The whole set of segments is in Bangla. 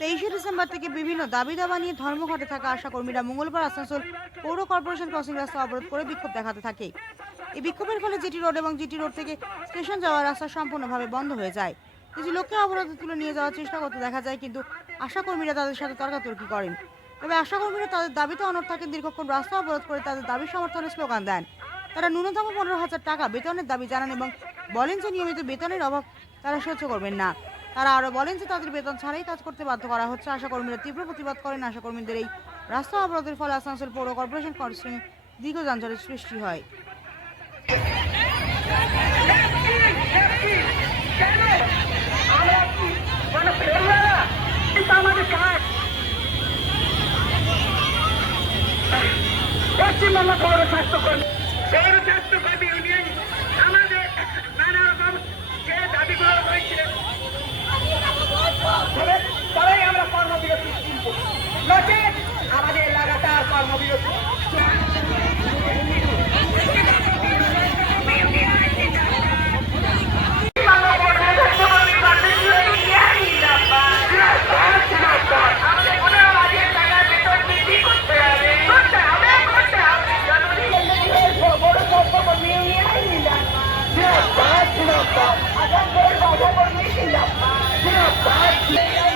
তেইশে ডিসেম্বর থেকে বিভিন্ন দাবি দাবা নিয়ে ধর্মঘটে থাকা আশা কর্মীরা মঙ্গলবার আসানসোল পৌর কর্পোরেশন ক্রসিং রাস্তা অবরোধ করে বিক্ষোভ দেখাতে থাকে। এই বিক্ষোভের ফলে জিটি রোড এবং জিটি রোড থেকে স্টেশন যাওয়ার রাস্তা সম্পূর্ণভাবে বন্ধ হয়ে যায়। কিছু লোককে অবরোধে তুলে নিয়ে যাওয়ার চেষ্টা করতে দেখা যায়, কিন্তু আশা কর্মীরা তাদের সাথে তর্কাতর্কি করেন। তবে আশা কর্মীরা তাদের দাবিতে অনড় থাকেন, দীর্ঘক্ষণ রাস্তা অবরোধ করে তাদের দাবি সমর্থনে স্লোগান দেন। তারা ন্যূনতম পনেরো হাজার টাকা বেতনের দাবি জানান এবং বলেন যে নিয়মিত বেতনের অভাব তারা সহ্য করবেন না। তারা আরও বলেন যে তাদের বেতন ছাড়াই কাজ করতে বাধ্য করা হচ্ছে। আশা কর্মীরা তীব্র প্রতিবাদ করেন। আশা কর্মীদের এই রাস্তা অবরোধের ফলে আসানসোল পৌর কর্পোরেশন কর্মসূচি দীর্ঘ যানজটের সৃষ্টি হয়। পশ্চিমবঙ্গ পৌর স্বাস্থ্য নচেত আমাদের লাগাতার কর্মবিরতি। আমরা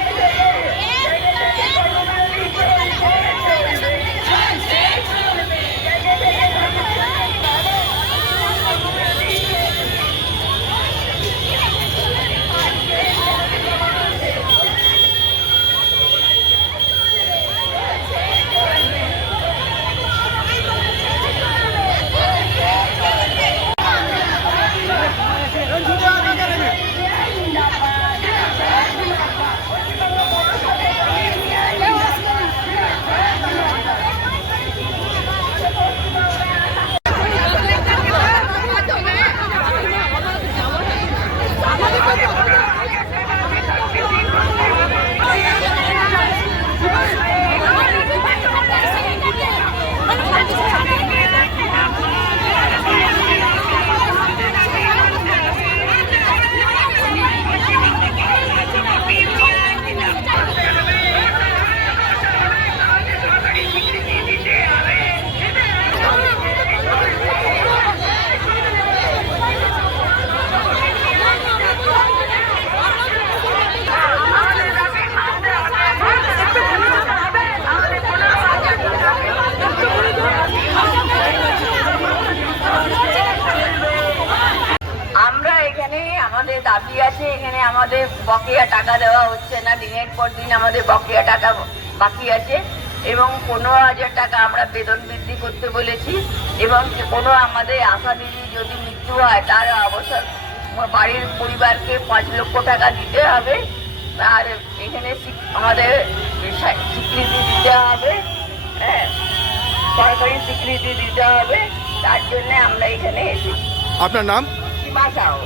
আমাদের দাবি আছে এখানে আমাদের বকেয়া টাকা দেওয়া হচ্ছে না। দিনের পর দিন আমাদের বকেয়া টাকা বাকি আছে এবং পনেরো হাজার টাকা আমরা বেতন বৃদ্ধি করতে বলেছি এবং কোনো আমাদের আশাদিনী যদি মৃত্যু হয় তার অবসর বাড়ির পরিবারকে পাঁচ লক্ষ টাকা দিতে হবে। আর এখানে আমাদের স্বীকৃতি দিতে হবে। হ্যাঁ সরকারি স্বীকৃতি দিতে হবে। তার জন্য আমরা এখানে এসেছি। আপনার নাম? সীমা সাহু।